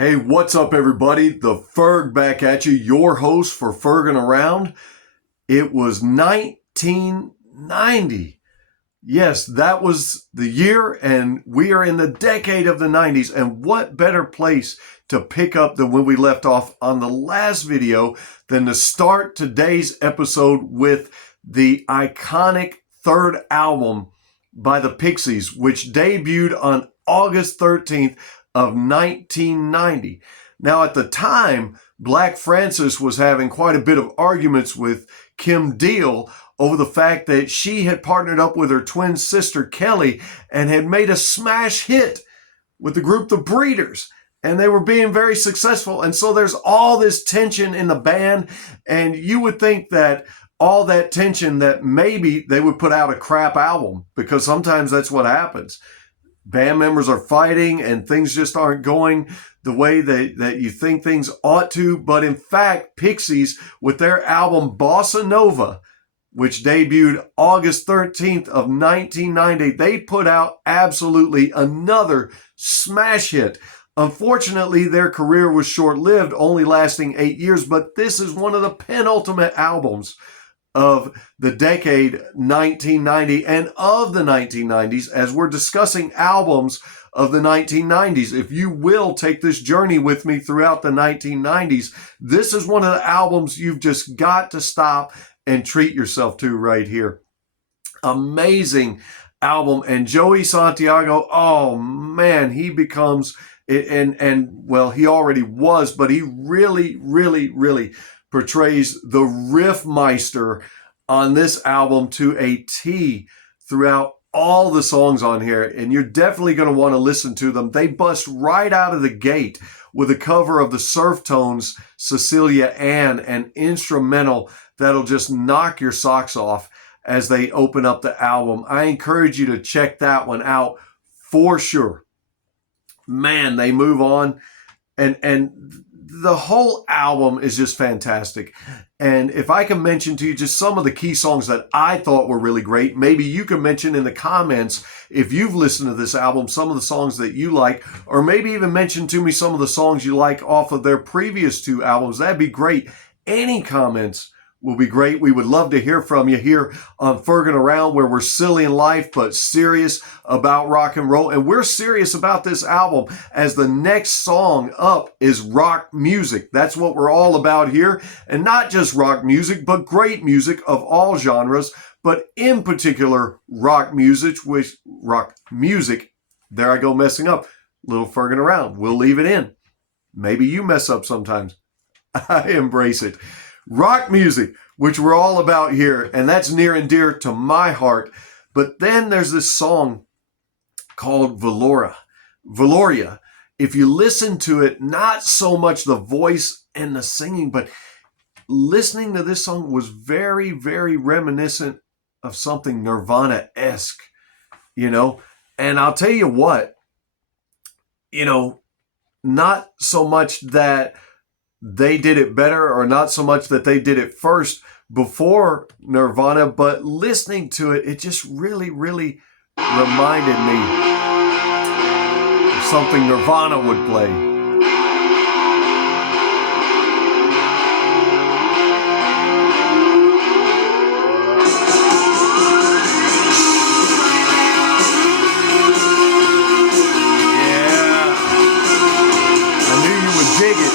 Hey, what's up, everybody? The Ferg back at you, your host for Fergin' Around. It was 1990. Yes, that was the year, and we are in the decade of the 90s. And what better place to pick up than when we left off on the last video than to start today's episode with the iconic third album by the Pixies, which debuted on August 13th of 1990. Now, at the time, Black Francis was having quite a bit of arguments with Kim Deal over the fact that she had partnered up with her twin sister Kelly and had made a smash hit with the group The Breeders. And they were being very successful. And so there's all this tension in the band. And you would think that all that tension, that maybe they would put out a crap album, because sometimes that's what happens. Band members are fighting and things just aren't going the way that you think things ought to. But in fact, Pixies, with their album Bossa Nova, which debuted August 13th of 1990, they put out absolutely another smash hit. Unfortunately, their career was short-lived, only lasting 8 years, but this is one of the penultimate albums of the decade 1990 and of the 1990s, as we're discussing albums of the 1990s. If you will take this journey with me throughout the 1990s, this is one of the albums you've just got to stop and treat yourself to right here. Amazing album. And Joey Santiago, oh man, he becomes, and well, he already was, but he really portrays the riffmeister on this album to a T throughout all the songs on here. And you're definitely going to want to listen to them. They bust right out of the gate with a cover of the Surf Tones' Cecilia Ann, an instrumental that'll just knock your socks off as they open up the album. I encourage you to check that one out for sure. Man, they move on, and the whole album is just fantastic. And if I can mention to you just some of the key songs that I thought were really great, maybe you can mention in the comments, if you've listened to this album, some of the songs that you like, or maybe even mention to me some of the songs you like off of their previous two albums. That'd be great. Any comments will be great. We would love to hear from you here on Fergin' Around, where we're silly in life but serious about rock and roll. And we're serious about this album, as the next song up is rock music. That's what we're all about here. And not just rock music, but great music of all genres, but in particular rock music, there I go messing up. Little Fergin' Around. We'll leave it in. Maybe you mess up sometimes. I embrace it. Rock music, which we're all about here, and that's near and dear to my heart. But then there's this song called Valoria. If you listen to it, not so much the voice and the singing, but listening to this song was very reminiscent of something Nirvana-esque, And I'll tell you what, not so much that they did it better, or not so much that they did it first before Nirvana, but listening to it, it just really reminded me of something Nirvana would play. Yeah, I knew you would dig it.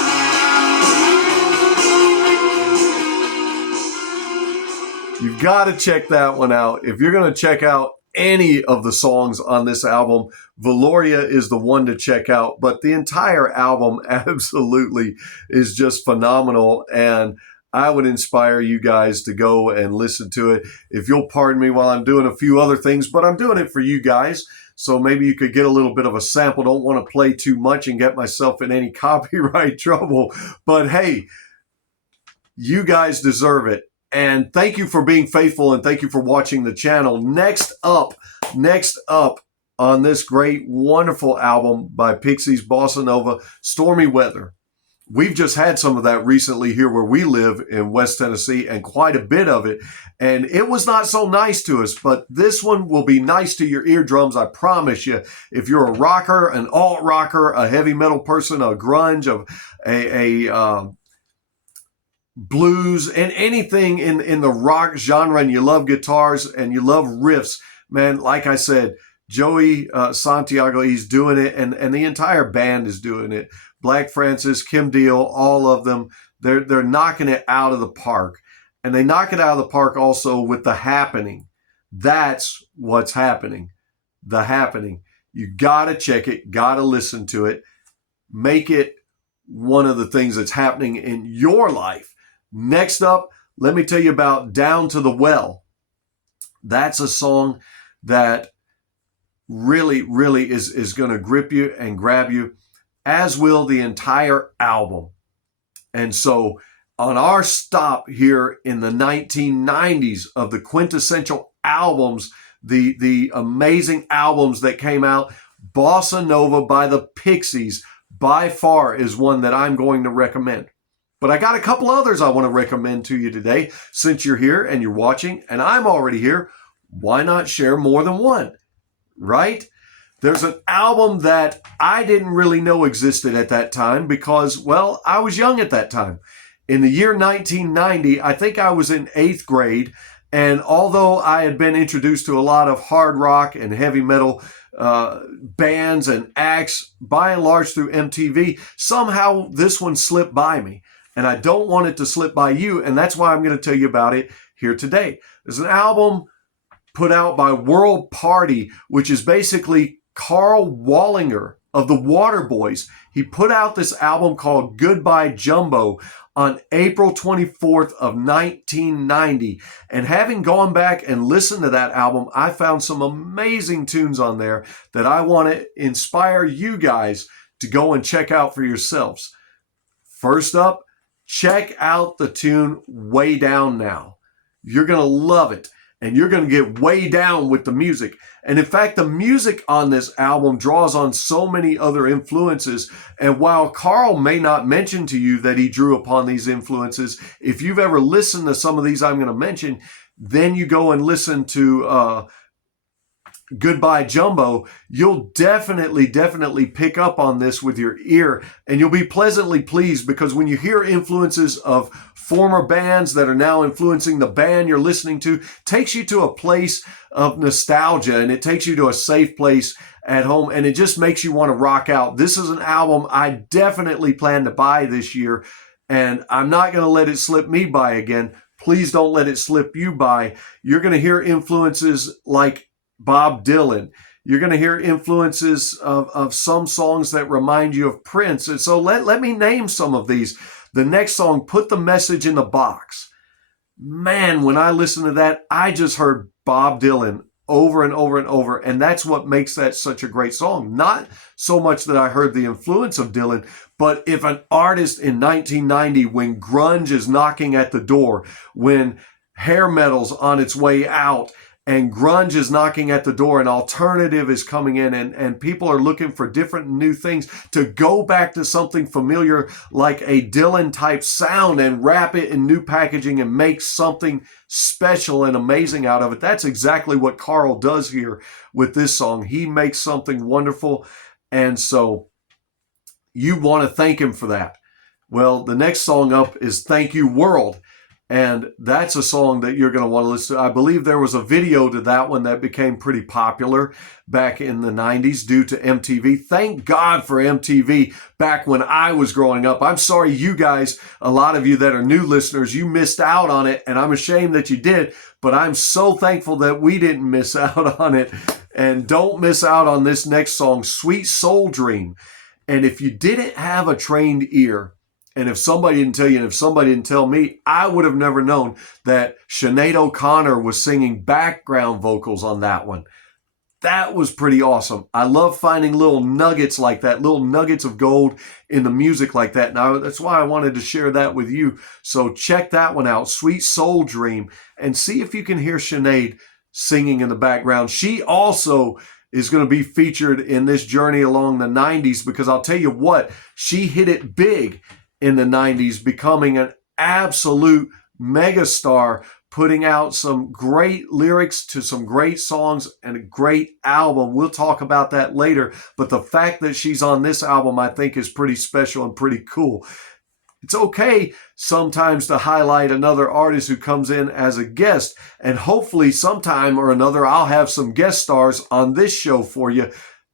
You've got to check that one out. If you're going to check out any of the songs on this album, Valoria is the one to check out. But the entire album absolutely is just phenomenal. And I would inspire you guys to go and listen to it. If you'll pardon me while I'm doing a few other things, but I'm doing it for you guys. So maybe you could get a little bit of a sample. Don't want to play too much and get myself in any copyright trouble. But hey, you guys deserve it. And thank you for being faithful, and thank you for watching the channel. Next up on this great, wonderful album by Pixies, Bossa Nova, Stormy Weather. We've just had some of that recently here where we live in West Tennessee, and quite a bit of it. And it was not so nice to us, but this one will be nice to your eardrums, I promise you. If you're a rocker, an alt rocker, a heavy metal person, a grunge, a blues, and anything in the rock genre, and you love guitars and you love riffs, man, like I said, Joey Santiago, he's doing it, and the entire band is doing it. Black Francis, Kim Deal, all of them, they're knocking it out of the park. And they knock it out of the park also with The Happening. That's what's happening. The Happening. You got to check it, got to listen to it. Make it one of the things that's happening in your life. Next up, let me tell you about Down to the Well. That's a song that really, really is going to grip you and grab you, as will the entire album. And so on our stop here in the 1990s of the quintessential albums, the amazing albums that came out, Bossa Nova by the Pixies by far is one that I'm going to recommend. But I got a couple others I want to recommend to you today. Since you're here and you're watching and I'm already here, why not share more than one, right? There's an album that I didn't really know existed at that time because, well, I was young at that time. In the year 1990, I think I was in 8th grade, and although I had been introduced to a lot of hard rock and heavy metal bands and acts, by and large through MTV, somehow this one slipped by me. And I don't want it to slip by you, and that's why I'm going to tell you about it here today. There's an album put out by World Party, which is basically Carl Wallinger of the Waterboys. He put out this album called Goodbye Jumbo on April 24th of 1990. And having gone back and listened to that album, I found some amazing tunes on there that I want to inspire you guys to go and check out for yourselves. First up, check out the tune Way Down Now. You're going to love it. And you're going to get way down with the music. And in fact, the music on this album draws on so many other influences. And while Carl may not mention to you that he drew upon these influences, if you've ever listened to some of these I'm going to mention, then you go and listen to Goodbye Jumbo, you'll definitely pick up on this with your ear, and you'll be pleasantly pleased, because when you hear influences of former bands that are now influencing the band you're listening to, takes you to a place of nostalgia, and it takes you to a safe place at home, and it just makes you want to rock out. This is an album I definitely plan to buy this year, and I'm not going to let it slip me by again. Please don't let it slip you by. You're going to hear influences like Bob Dylan. You're going to hear influences of some songs that remind you of Prince. And so let me name some of these. The next song, Put the Message in the Box. Man, when I listened to that, I just heard Bob Dylan over and over and over. And that's what makes that such a great song. Not so much that I heard the influence of Dylan, but if an artist in 1990, when grunge is knocking at the door, when hair metal's on its way out, and grunge is knocking at the door, and alternative is coming in, and people are looking for different new things, to go back to something familiar like a Dylan type sound and wrap it in new packaging and make something special and amazing out of it. That's exactly what Carl does here with this song. He makes something wonderful, and so you want to thank him for that. Well, the next song up is Thank You World. And that's a song that you're going to want to listen to. I believe there was a video to that one that became pretty popular back in the 90s due to MTV. Thank God for MTV back when I was growing up. I'm sorry you guys, a lot of you that are new listeners, you missed out on it, and I'm ashamed that you did, but I'm so thankful that we didn't miss out on it. And don't miss out on this next song, Sweet Soul Dream. And if you didn't have a trained ear, and if somebody didn't tell you, and if somebody didn't tell me, I would have never known that Sinead O'Connor was singing background vocals on that one. That was pretty awesome. I love finding little nuggets like that, little nuggets of gold in the music like that. Now, that's why I wanted to share that with you. So check that one out, Sweet Soul Dream, and see if you can hear Sinead singing in the background. She also is going to be featured in this journey along the 90s, because I'll tell you what, she hit it big in the 90s, becoming an absolute megastar, putting out some great lyrics to some great songs and a great album. We'll talk about that later. But the fact that she's on this album, I think, is pretty special and pretty cool. It's okay sometimes to highlight another artist who comes in as a guest. And hopefully sometime or another, I'll have some guest stars on this show for you.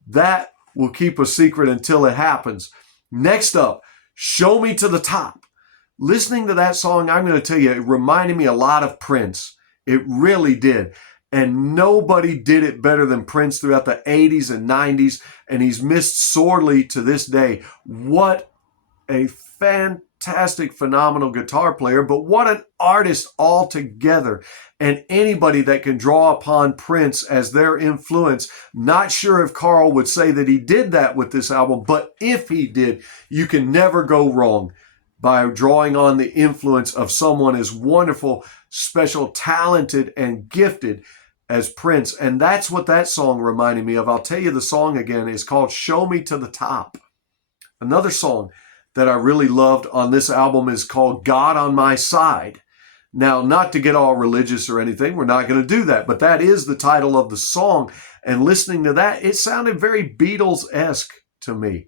That will keep a secret until it happens. Next up, Show Me to the Top. Listening to that song, I'm going to tell you, it reminded me a lot of Prince. It really did. And nobody did it better than Prince throughout the 80s and 90s. And he's missed sorely to this day. What a fantastic, phenomenal guitar player, but what an artist altogether. And anybody that can draw upon Prince as their influence, not sure if Carl would say that he did that with this album, but if he did, you can never go wrong by drawing on the influence of someone as wonderful, special, talented, and gifted as Prince. And that's what that song reminded me of. I'll tell you the song again. It's called Show Me to the Top. Another song that I really loved on this album is called God on My Side. Now, not to get all religious or anything, we're not going to do that, but that is the title of the song. And listening to that, it sounded very Beatles-esque to me.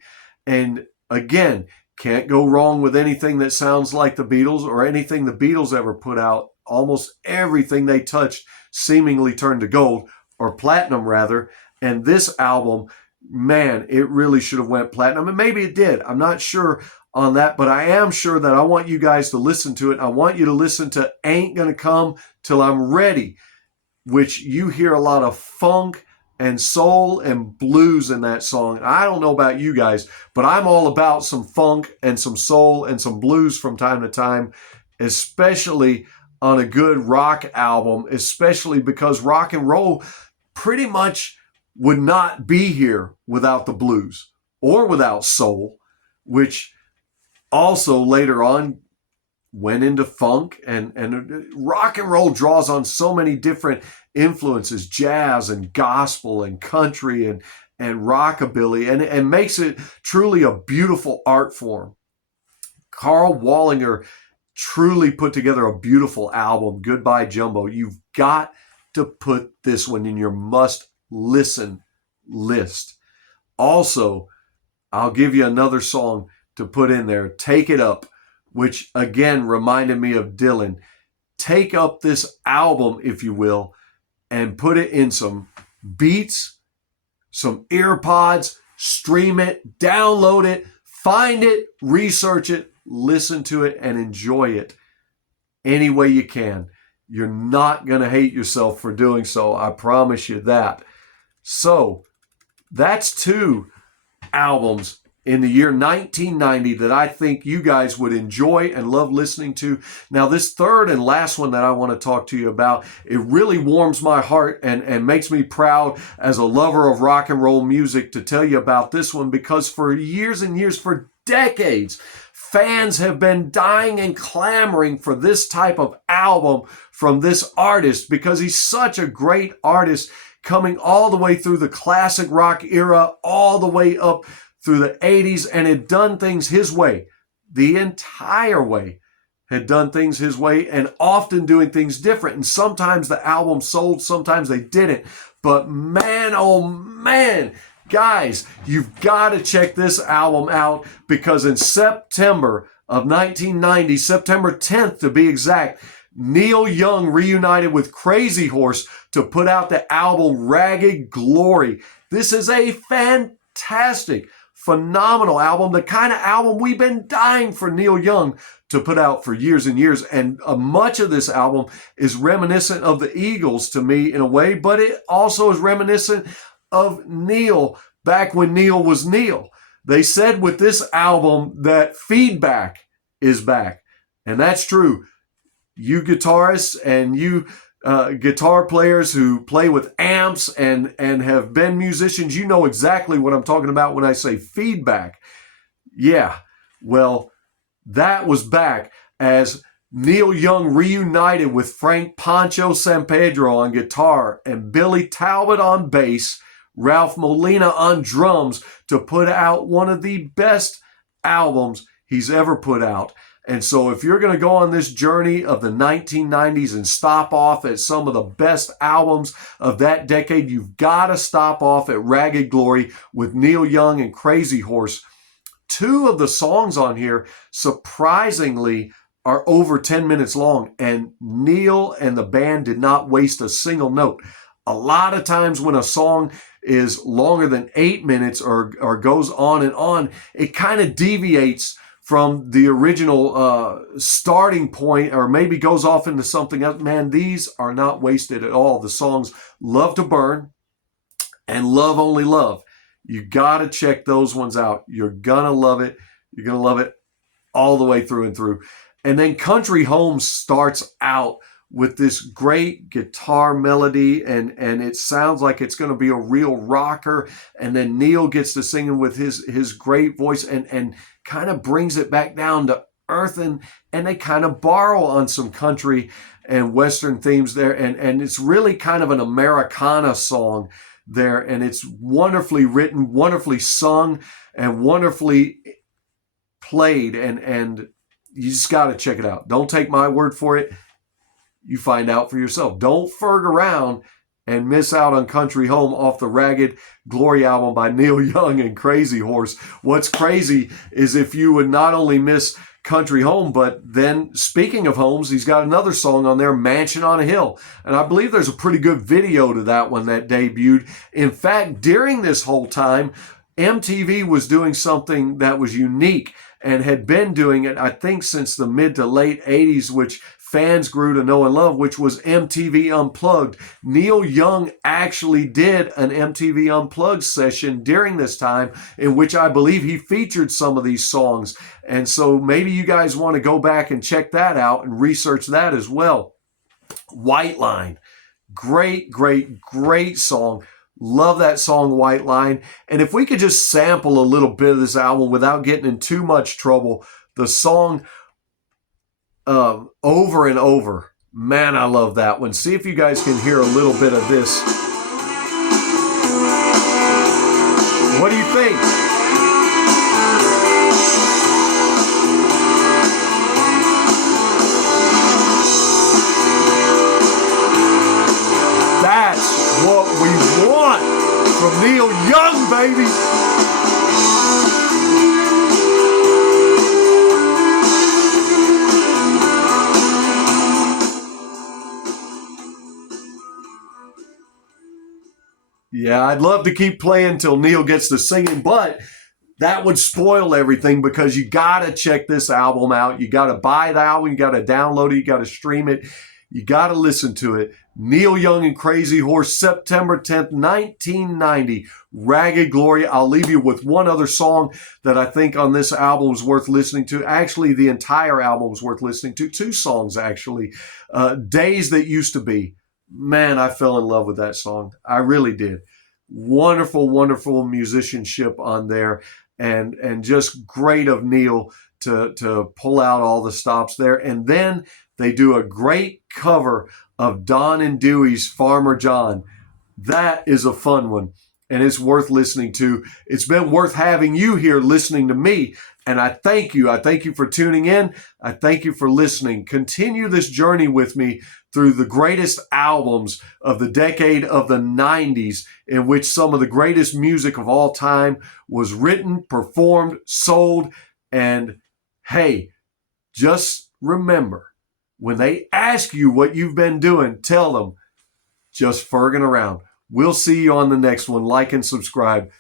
And again, can't go wrong with anything that sounds like the Beatles or anything the Beatles ever put out. Almost everything they touched seemingly turned to gold, or platinum rather. And this album, man, it really should have went platinum. And maybe it did. I'm not sure on that, but I am sure that I want you guys to listen to it. I want you to listen to Ain't Gonna Come Till I'm Ready, which you hear a lot of funk and soul and blues in that song. I don't know about you guys, but I'm all about some funk and some soul and some blues from time to time, especially on a good rock album, especially because rock and roll pretty much would not be here without the blues or without soul, which also later on went into funk, and rock and roll draws on so many different influences, jazz and gospel and country and rockabilly, and makes it truly a beautiful art form. Carl Wallinger truly put together a beautiful album, Goodbye Jumbo. You've got to put this one in your must-listen list. Also, I'll give you another song to put in there, Take It Up, which again reminded me of Dylan. Take up this album, if you will, and put it in some beats, some earpods, stream it, download it, find it, research it, listen to it, and enjoy it any way you can. You're not going to hate yourself for doing so. I promise you that. So that's two albums in the year 1990 that I think you guys would enjoy and love listening to. Now, this third and last one that I want to talk to you about, it really warms my heart and makes me proud as a lover of rock and roll music to tell you about this one, because for years and years, for decades, fans have been dying and clamoring for this type of album from this artist, because he's such a great artist, coming all the way through the classic rock era, all the way up through the 80s, and had done things his way. The entire way had done things his way, and often doing things different. And sometimes the album sold, sometimes they didn't. But man, oh man, guys, you've got to check this album out, because in September of 1990, September 10th to be exact, Neil Young reunited with Crazy Horse to put out the album Ragged Glory. This is a fantastic, phenomenal album, the kind of album we've been dying for Neil Young to put out for years and years. And much of this album is reminiscent of the Eagles to me in a way, but it also is reminiscent of Neil back when Neil was Neil. They said with this album that feedback is back, and that's true. You guitarists and you guitar players who play with amps and have been musicians, you know exactly what I'm talking about when I say feedback. Yeah, well, that was back as Neil Young reunited with Frank Pancho Sampedro on guitar and Billy Talbot on bass, Ralph Molina on drums, to put out one of the best albums he's ever put out. And so if you're going to go on this journey of the 1990s and stop off at some of the best albums of that decade, you've got to stop off at Ragged Glory with Neil Young and Crazy Horse. Two of the songs on here, surprisingly, are over 10 minutes long, and Neil and the band did not waste a single note. A lot of times when a song is longer than 8 minutes or goes on, it kind of deviates from the original starting point, or maybe goes off into something else. Man, these are not wasted at all. The songs Love to Burn and Love Only Love. You got to check those ones out. You're going to love it. You're going to love it all the way through and through. And then Country Home starts out with this great guitar melody, and it sounds like it's going to be a real rocker. And then Neil gets to singing with his great voice and kind of brings it back down to earth, and they kind of borrow on some country and Western themes there. And it's really kind of an Americana song there. And it's wonderfully written, wonderfully sung, and wonderfully played. And you just got to check it out. Don't take my word for it. You find out for yourself. Don't ferg around and miss out on Country Home off the Ragged Glory album by Neil Young and Crazy Horse. What's crazy is if you would not only miss Country Home, but then, speaking of homes, he's got another song on there, Mansion on a Hill. And I believe there's a pretty good video to that one that debuted. In fact, during this whole time, MTV was doing something that was unique and had been doing it, I think, since the mid to late 80s, which fans grew to know and love, which was MTV Unplugged. Neil Young actually did an MTV Unplugged session during this time, in which I believe he featured some of these songs. And so maybe you guys want to go back and check that out and research that as well. White Line. Great, great, great song. Love that song, White Line. And if we could just sample a little bit of this album without getting in too much trouble, the song Over and Over. Man, I love that one. See if you guys can hear a little bit of this. What do you think? That's what we want from Neil Young, baby. Yeah, I'd love to keep playing till Neil gets to singing, but that would spoil everything, because you got to check this album out. You got to buy the album. You got to download it. You got to stream it. You got to listen to it. Neil Young and Crazy Horse, September 10th, 1990, Ragged Glory. I'll leave you with one other song that I think on this album is worth listening to. Actually, the entire album is worth listening to. Two songs, actually. Days That Used to Be. Man, I fell in love with that song. I really did. Wonderful, wonderful musicianship on there, and just great of Neil to pull out all the stops there. And then they do a great cover of Don and Dewey's Farmer John. That is a fun one, and it's worth listening to. It's been worth having you here listening to me, and I thank you. I thank you for tuning in. I thank you for listening. Continue this journey with me through the greatest albums of the decade of the 90s, in which some of the greatest music of all time was written, performed, sold. And hey, just remember, when they ask you what you've been doing, tell them, just ferging around. We'll see you on the next one. Like and subscribe.